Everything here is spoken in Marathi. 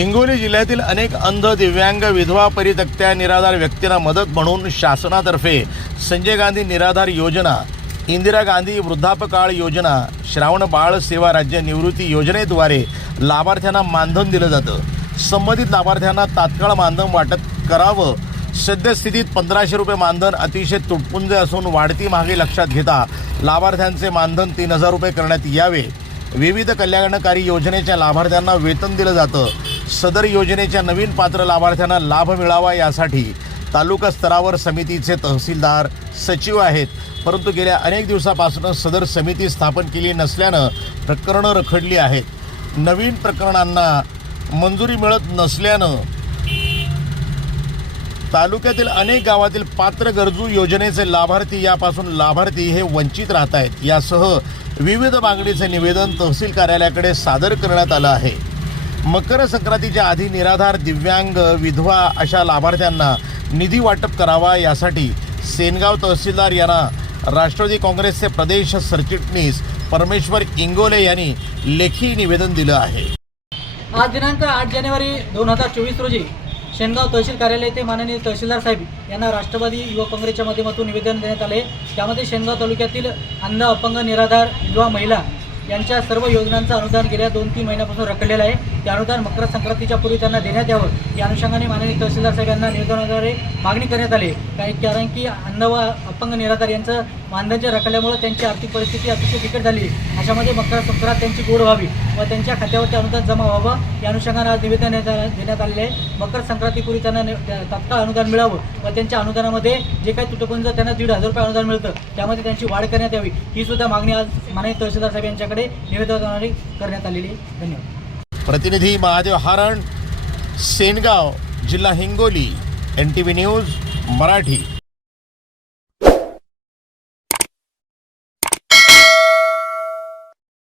हिंगोली जिल्ह्यातील अनेक अंध दिव्यांग विधवा परितक्त्या निराधार व्यक्तींना मदत म्हणून शासनातर्फे संजय गांधी निराधार योजना इंदिरा गांधी वृद्धापकाळ योजना श्रावण बाळ सेवा राज्य निवृत्ती योजनेद्वारे लाभार्थ्यांना मानधन दिलं जातं. संबंधित लाभार्थ्यांना तात्काळ मानधन वाटप करावं. सद्यस्थितीत पंधराशे रुपये मानधन अतिशय तुटपुंजे असून वाढती महागाई लक्षात घेता लाभार्थ्यांचे मानधन तीन हजार रुपये करण्यात यावे. विविध कल्याणकारी योजनेच्या लाभार्थ्यांना वेतन दिलं जातं. सदर योजनेच्या नवीन पात्र लाभार्थ्यांना लाभ मिळावा यासाठी तालुका स्तरावर समितीचे तहसीलदार सचिव आहेत. परंतु गेल्या अनेक दिवसापासून सदर समिती स्थापन केली नसल्यानं प्रकरणं रखडली आहेत. नवीन प्रकरणांना मंजुरी मिळत नसल्यानं तालुक्यातील अनेक गावातील पात्र गरजू योजनेचे लाभार्थी यापासून लाभार्थी हे वंचित राहत आहेत यासह विविध मागणीचे निवेदन तहसील कार्यालयाकडे सादर करण्यात आलं आहे. मकर संक्रांतीच्या आधी निराधार दिव्यांग विधवा अशा लाभार्थ्यांना निधी वाटप करावा यासाठी सेनगाव तहसीलदार यांना राष्ट्रवादी काँग्रेसचे प्रदेश सरचिटणीस परमेश्वर इंगोले यांनी लेखी निवेदन दिलं आहे. आज दिनांक आठ जानेवारी दोन हजार चोवीस रोजी शेनगाव तहसील कार्यालय येथे माननीय तहसीलदार साहेब यांना राष्ट्रवादी युवक काँग्रेसच्या माध्यमातून निवेदन देण्यात आले. त्यामध्ये शेनगाव तालुक्यातील अंध अपंग निराधार विधवा महिला यांच्या सर्व योजनांचं अनुदान गेल्या दोन तीन महिन्यापासून रखडलेलं आहे. ते अनुदान मकर संक्रांतीच्या पूर्वी त्यांना देण्यात यावं. या अनुषंगाने माननीय तहसीलदार साहेब यांना निवेदनाद्वारे मागणी करण्यात आली. काही कारण की अन्न व अपंग निराधार यांचं मानधनच्या रखडल्यामुळे त्यांची आर्थिक परिस्थिती अतिशय बिकट झाली. अशामध्ये मकर संक्रांत त्यांची गोड व्हावी. व त्यांच्या खात्यावरती अनुदान जमा व्हावं. या अनुषंगाने आज निवेदन देण्यात देण्यात आलेले आहे. मकर संक्रांतीपूर्वी त्यांना तात्काळ अनुदान मिळावं व त्यांच्या अनुदानामध्ये जे काही तुटपुंज त्यांना दीड हजार रुपये अनुदान मिळतं. त्यामध्ये त्यांची वाढ करण्यात यावी. ही सुद्धा मागणी आज माननीय तहसीलदार साहेब यांच्याकडे निवेदनाद्वारे करण्यात आलेली आहे. धन्यवाद. प्रतिनिधी महादेव हारण सेनगाव जिल्हा Hingoli N T V news Marathi.